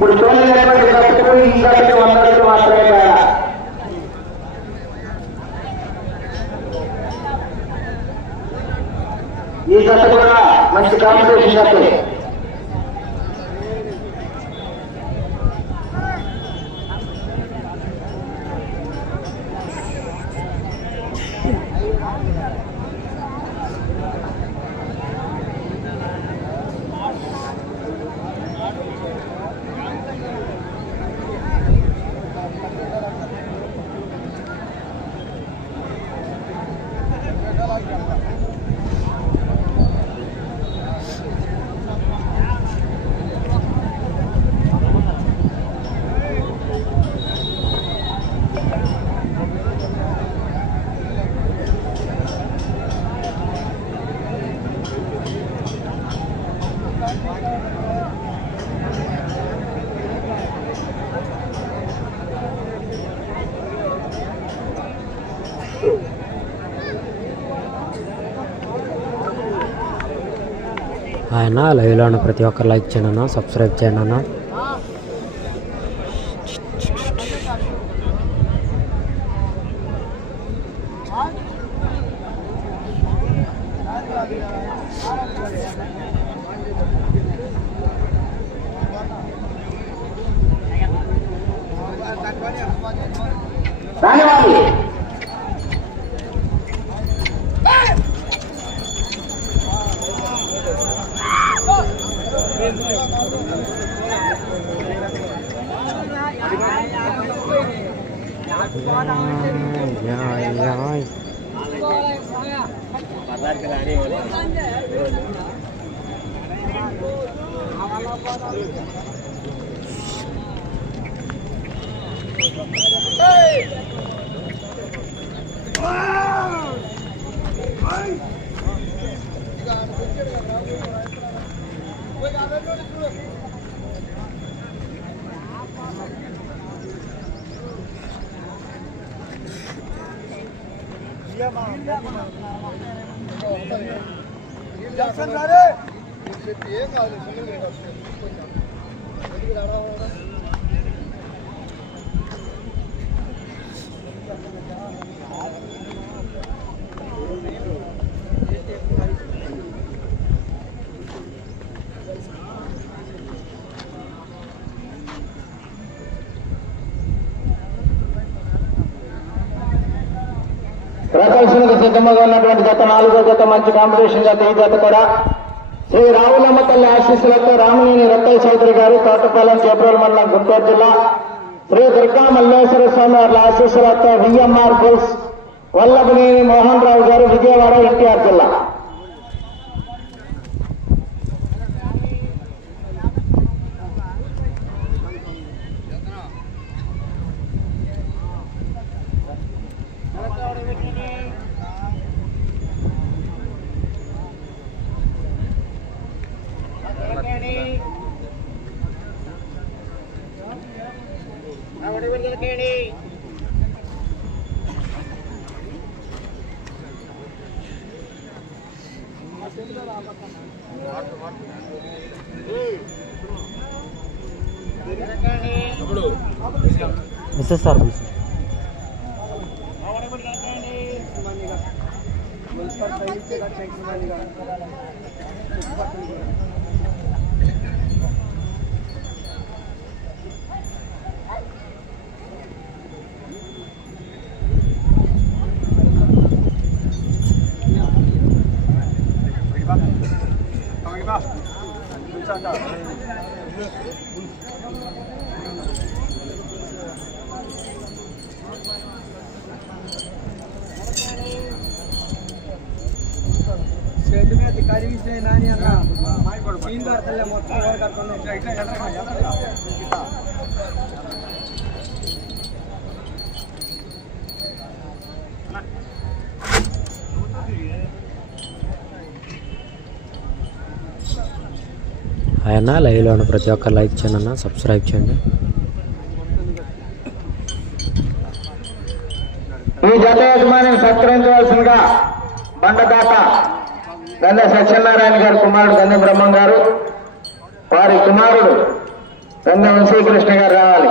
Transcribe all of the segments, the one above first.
ಮುಖ್ಯಮಂತ್ರಿ ಜಗತ್ತು ಹಿಂದಕ್ಕೆ ಒಂದಷ್ಟು ಮಾತ್ರ ಬೇಡ ಈ ದಶಕದ ಮಂచి ಕಾಂಪಿಟೇಷನ್ గట్ట లైవ్లో ఉన్న ప్రతి ఒక్కరు లైక్ చేయండి అన్న సబ్స్క్రైబ్ చేయండి అన్న రానివ్వాలి ప్రదర్శనకు సిద్ధంగా ఉన్నటువంటి గత నాలుగో గత మంచి కాంపిటీషన్ గత ఈ గత కూడా. శ్రీ రావులమ్మ తల్లి ఆశీస్సులతో రామనేని రత్తయ్య చౌదరి గారు తోటపాలెం చేబ్రోలు మండలం గుంటూరు జిల్లా. శ్రీ దుర్గా మల్లేశ్వర స్వామి వారి ఆశీస్సులతో VMR bulls Vallabhaneni Mohan Rao garu Vijayawada NTR జిల్లా. मुनपाल ఆయన లైవ్లో ఉన్న ప్రతి ఒక్కరు లైక్ చేయండి అన్న సబ్స్క్రైబ్ చేయండి. ఈ జత యజమాని సత్కరించవలసిందిగా బండదాత గంధ సత్యనారాయణ గారి కుమారుడు గంధ బ్రహ్మం గారు వారి కుమారుడు నందం శ్రీకృష్ణ గారు రావాలి.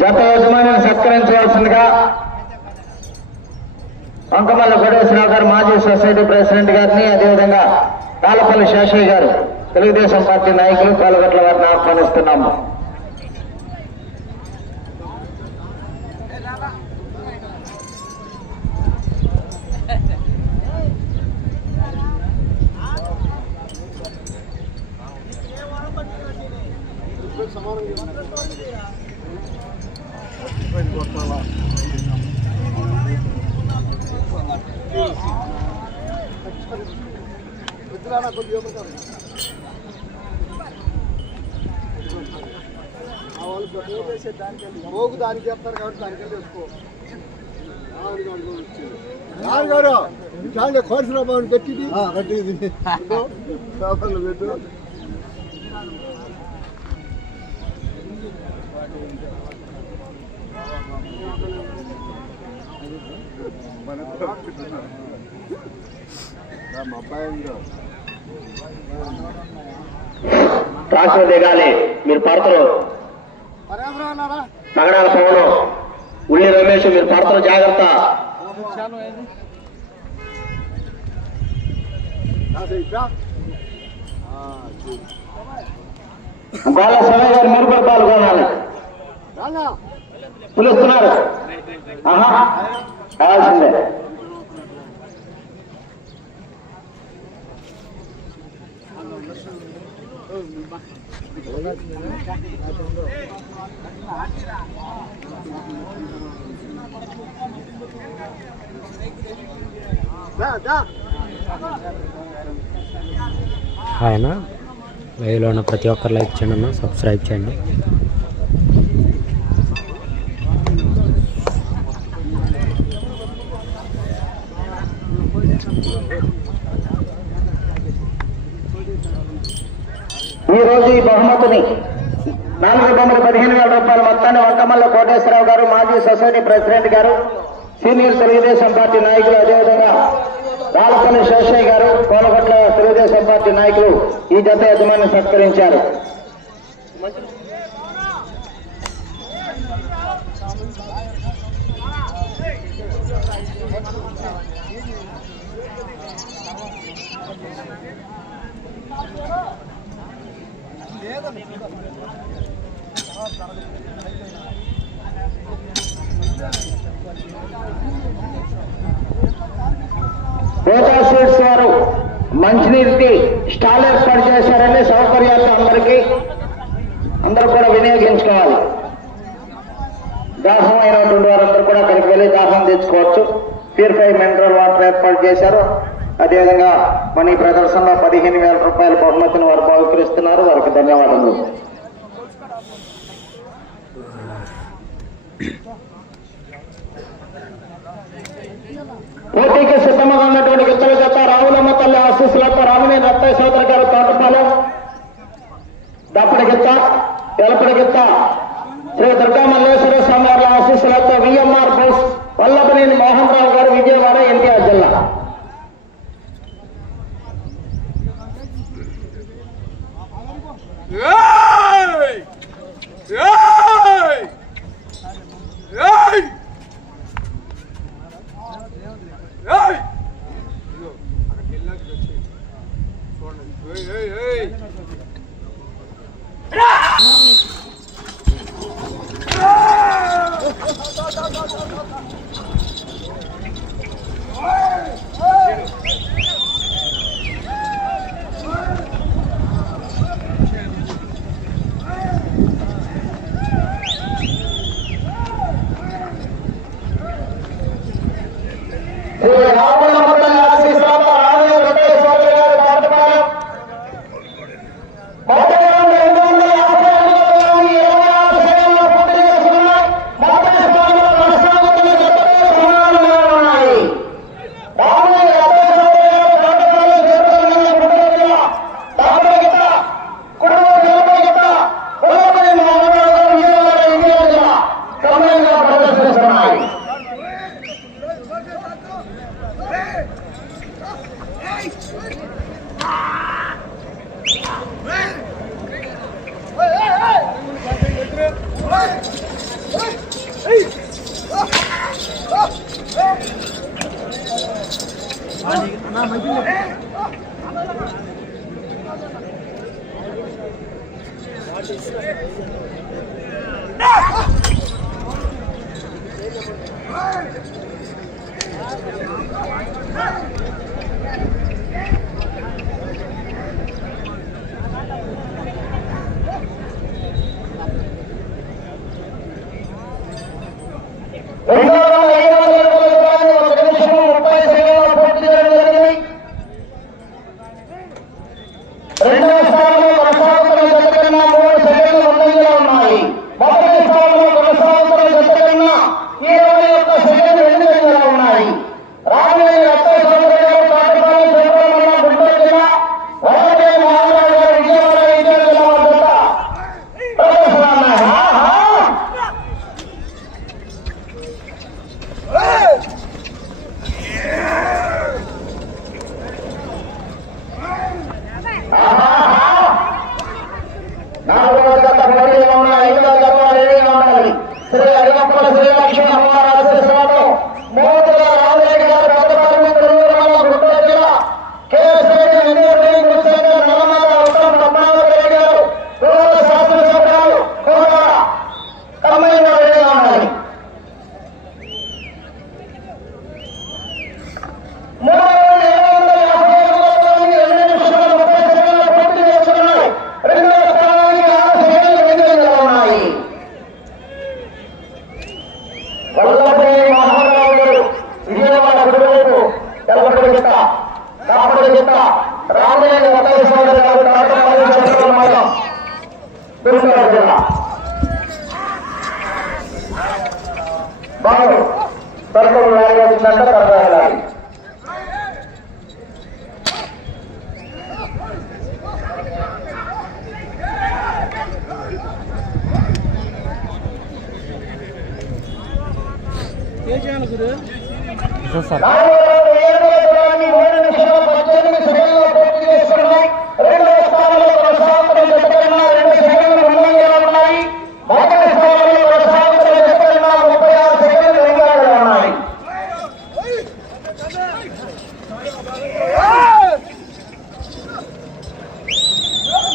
జత యజమానిని సత్కరించవలసిందిగా వంకమల్ల కోటేశ్వరరావు గారు మాజీ సొసైటీ ప్రెసిడెంట్ గారిని అదేవిధంగా కాలపల్లి శేషయ్య గారు. తెలుగుదేశం పార్టీ నాయకులు పాల్గొట్ల వారిని ఆహ్వానిస్తున్నాము. దానికి చెప్తారు కాబట్టి దానికి వేసుకో నాన్నగారు చాలా కోరిసిన పెట్టింది. కట్టింది పేపర్లు పెట్టు. మా అబ్బాయి ట్రాక్టర్ దిగాలి. మీరు పడతలు తగడాల పవనం ఉల్లి రమేష్ మీరు పడతారు జాగ్రత్త. గోళ్ళ సమయ గారు మీరు కూడా పాల్గొనాలి పిలుస్తున్నారు. ఆహా. కావాల్సిందే ఆయన లైవ్లో ఉన్న ప్రతి ఒక్కరు లైక్ చేయండి అన్న సబ్స్క్రైబ్ చేయండి. ఈరోజు ఈ బహుమతిని నాలుగు బొమ్మలు పదిహేను వేల రూపాయల మొత్తాన్ని వంకమల్ల కోటేశ్వరరావు గారు మాజీ society president garu senior Telugudesam party నాయకులు అదేవిధంగా రాలపల్లి శేషయ్య గారు కోనగట్ల తెలుగుదేశం పార్టీ నాయకులు ఈ జత యజమాని సత్కరించారు. కోటా స్వీట్స్ వారు మంచినీటి స్టాల్ ఏర్పాటు చేశారని సౌకర్యాలు అందరికీ అందరూ కూడా వినియోగించుకోవాలి. దాహం అయినటువంటి వారందరూ కూడా అక్కడికి వెళ్ళి దాహం తెచ్చుకోవచ్చు ప్యూరిఫై మినరల్ వాటర్ ఏర్పాటు చేశారు. అదేవిధంగా మన ఈ ప్రదర్శనలో పదిహేను వేల రూపాయల బహుమతిని వారు బహుకరిస్తున్నారు. వారికి ధన్యవాదాలు పోటీకి సిద్ధంగా ఉన్నటువంటి ఇతర జత రావులమ్మ తల్లి ఆశీస్సులతో రామిని రత్తయ్య సోదరి గారు తోటపాలెం దప్పటి గిత్త ఎలపడి గిత్త శ్రీ దుర్గా మల్లేశ్వర స్వామి వారి ఆశీస్సులతో విఎంఆర్ బోస్ వల్లభనేని మోహన్ రావు గారు విజయవాడ ఎన్టీఆర్ జిల్లా. Yeah! Hey! చెప్తా. తప్పకుండా చెప్తా. రామయ్య వెంకటేశ్వర గారు నాటకాలు చెప్పడం మాత్రం బాగు చేయాలి గురు? సార్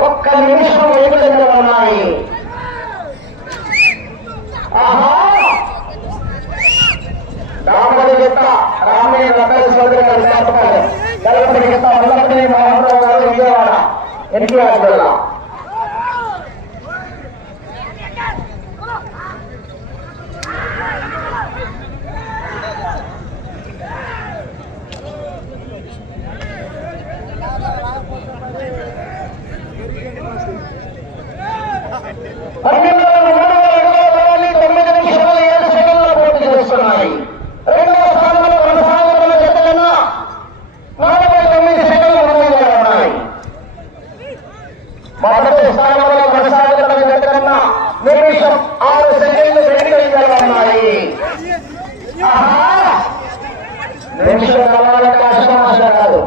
ఒక్క నిమిషం ఎదుగుదల ఉన్నాయి? రామడి యొక్క రామయ్య రమేష్ చౌదరి గారు శాతపాలెం గలపడి గారు మొదటి స్థానంలో కొనసాగుతున్న జట్టుకున్న నిమిషం ఆరు సెకండ్లు వెనుకలు ఉన్నాయి నిమిషం కావాలంటే అసలు కాదు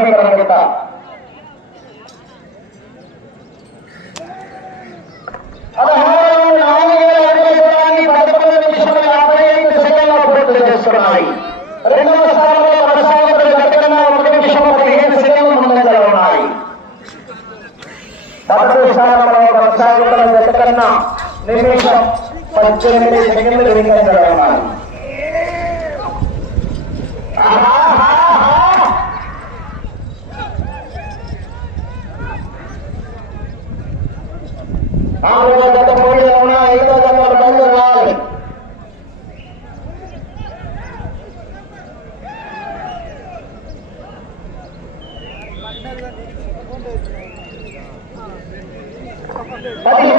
రాజశేఖర్ గుట్ట పదకొండు నిమిషముల యాభై ఐదు చేస్తున్నాయి. రెండవ స్థానంలో కొనసాగుతున్న ఒక నిమిషం పదిహేను సెకండ్లు ముందంజలో ఉన్నాయి. పదకొండు స్థానంలో కొనసాగుతున్న దగ్గర నిమిషం పద్దెనిమిది సెకండ్లు పది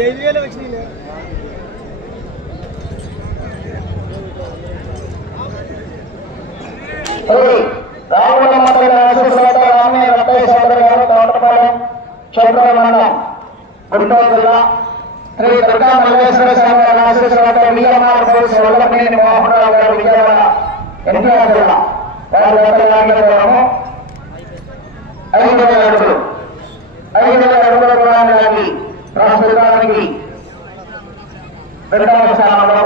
ఐదు వేలు వచ్చినాయి చంద్రమండలం గుంటూరు జిల్లా శ్రీ దుర్గా మల్లేశ్వర స్వామి ఆశీస్సులతో విజయవాడ పోలీసు వల్లభనేని మోహన్రావు గారు విజయవాడ ఎన్టీఆర్ జిల్లా వారి ఐదు వేల இரண்டாவது சாராமல்